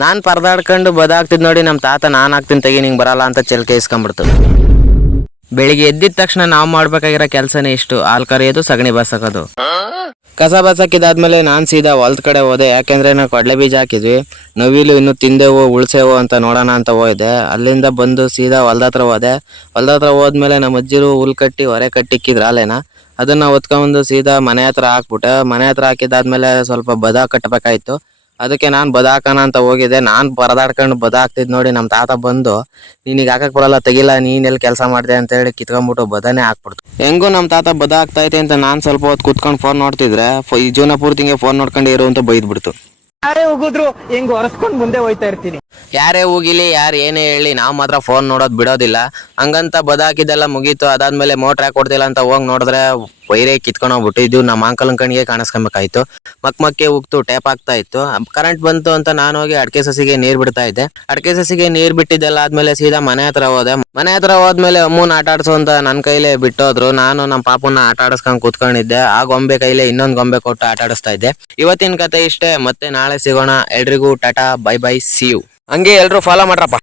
ನಾನ್ ಪರದಾಡ್ಕೊಂಡು ಬದಾಕ್ತಿದ್ ನೋಡಿ ನಮ್ ತಾತ ನಾನ್ ಹಾಕ್ತೀನಿ ತೆಗಿ ನಿಂಗೆ ಬರಲ್ಲ ಅಂತ ಚೆಲ್ಕೆ ಇಸ್ಕೊಂಡ್ಬಿಡ್ತು. ಬೆಳಿಗ್ಗೆ ಎದ್ದಿದ ತಕ್ಷಣ ನಾವು ಮಾಡ್ಬೇಕಾಗಿರೋ ಕೆಲಸನೇ ಇಷ್ಟು: ಹಾಲ್ ಕರೆಯೋದು, ಸಗಣಿ ಬಸಕೋದು. ಕಸ ಬಸಕಿದಾದ್ಮೇಲೆ ನಾನು ಸೀದಾ ಹೊಲ್ದ ಕಡೆ ಹೋದೆ. ಯಾಕೆಂದ್ರೆ ನಾವು ಕಡಲೆ ಬೀಜ ಹಾಕಿದ್ವಿ, ನವಿಲು ಇನ್ನು ತಿಂದೆವು ಉಳ್ಸೇವು ಅಂತ ನೋಡೋಣ ಅಂತ ಹೋಯ್ದೆ. ಅಲ್ಲಿಂದ ಬಂದು ಸೀದಾ ಹೊಲ್ದ ಹತ್ರ ಹೋದೆ. ಹೊಲ್ದ ಹತ್ರ ಹೋದ್ಮೇಲೆ ನಮ್ಮ ಅಜ್ಜಿರು ಹುಲ್ ಕಟ್ಟಿ ಹೊರೆ ಕಟ್ಟಿಕ್ಕಿದ್ರು ಅಲ್ಲೇನ, ಅದನ್ನ ಹೊತ್ಕೊಂಡ್ಬಂದು ಸೀದಾ ಮನೆ ಹತ್ರ ಹಾಕ್ಬಿಟ್ಟೆ. ಮನೆ ಹತ್ರ ಹಾಕಿದಾದ್ಮೇಲೆ ಸ್ವಲ್ಪ ಬದ ಕಟ್ಟಬೇಕಾಯ್ತು. ಅದಕ್ಕೆ ನಾನು ಬದ ಹಾಕೋಣ ಅಂತ ಹೋಗಿದ್ದೆ. ನಾನು ಪರದಾಡ್ಕೊಂಡು ಬದ ಹಾಕ್ತಿದ್ ನೋಡಿ ನಮ್ಮ ತಾತ ಬಂದು, ನೀನೀಗ ಹಾಕಕ್ ಬರಲ್ಲ ತೆಗಿಲ್ಲ, ನೀನೆಲ್ಲಿ ಕೆಲಸ ಮಾಡಿದೆ ಅಂತ ಹೇಳಿ ಕಿತ್ಕೊಂಡ್ಬಿಟ್ಟು ಬದನೇ ಹಾಕ್ಬಿಡ್ತು. ಹೆಂಗು ನಮ್ಮ ತಾತ ಬದ ಹಾಕ್ತೈತೆ ಅಂತ ನಾನು ಸ್ವಲ್ಪ ಹೊತ್ತು ಕುತ್ಕೊಂಡು ಫೋನ್ ನೋಡ್ತಿದ್ರೆ, ಈ ಜೀವನ ಪೂರ್ತಿಗೆ ಫೋನ್ ನೋಡ್ಕೊಂಡು ಇರು ಅಂತ ಬೈದ್ಬಿಡ್ತು. ಯಾರೇ ಹೋಗಿದ್ರು ಹೆಂಗ್ ಹೊರಸ್ಕೊಂಡ್ ಮುಂದೆ ಹೋಯ್ತಾ ಇರ್ತೀನಿ. ಯಾರೇ ಹೋಗಿಲಿ, ಯಾರು ಏನೇ ಹೇಳಿ, ನಾವು ಮಾತ್ರ ಫೋನ್ ನೋಡೋದು ಬಿಡೋದಿಲ್ಲ. ಹಂಗಂತ ಬದ ಹಾಕಿದ್ದೆಲ್ಲ ಮುಗೀತು. ಅದಾದ್ಮೇಲೆ ಮೋಟ್ರ್ ಯಾಕೆ ಕೊಡ್ತಿಲ್ಲ ಅಂತ ಹೋಗಿ ನೋಡಿದ್ರೆ ವೈರೇ ಕಿತ್ಕೊಂಡು ಹೋಗ್ಬಿಟ್ಟು ಇದು ನಮ್ಮ ಅಂಕಲ್ ಕಣ್ಣಿಗೆ ಕಾಣಿಸ್ಕೊಬೇಕಾಯ್ತು. ಮಕ್ಕೆ ಉಗ್ತು ಟೇಪ್ ಆಗ್ತಾ ಇತ್ತು. ಕರೆಂಟ್ ಬಂತು ಅಂತ ನಾನು ಹೋಗಿ ಅಡಿಕೆ ಸಸಿಗೆ ನೀರ್ ಬಿಡ್ತಾ ಇದ್ದೆ. ಅಡಿಕೆ ಸಸಿಗೆ ನೀರ್ ಬಿಟ್ಟಿದ್ದೆಲ್ಲ ಆದ್ಮೇಲೆ ಸೀದಾ ಮನೆ ಹತ್ರ ಹೋದೆ. ಮನೆ ಹತ್ರ ಹೋದ್ಮೇಲೆ ಅಮ್ಮನ ಆಟ ಆಡ್ಸು ಅಂತ ನನ್ನ ಕೈಲೇ ಬಿಟ್ಟೋದ್ರು. ನಾನು ನಮ್ಮ ಪಾಪನ್ನ ಆಟ ಆಡಿಸ್ಕೊಂಡು ಕೂತ್ಕೊಂಡಿದ್ದೆ. ಆ ಗೊಂಬೆ ಕೈಲೇ ಇನ್ನೊಂದು ಗೊಂಬೆ ಕೊಟ್ಟು ಆಟ ಆಡಿಸ್ತಾ ಇದ್ದೆ. ಇವತ್ತಿನ ಕತೆ ಇಷ್ಟೇ. ಮತ್ತೆ ನಾಳೆ ಸಿಗೋಣ. ಎಲ್ರಿಗೂ tata, bye bye, see you. ಹಂಗೆ ಎಲ್ರು ಫಾಲೋ ಮಾಡ್ರಪ್ಪ.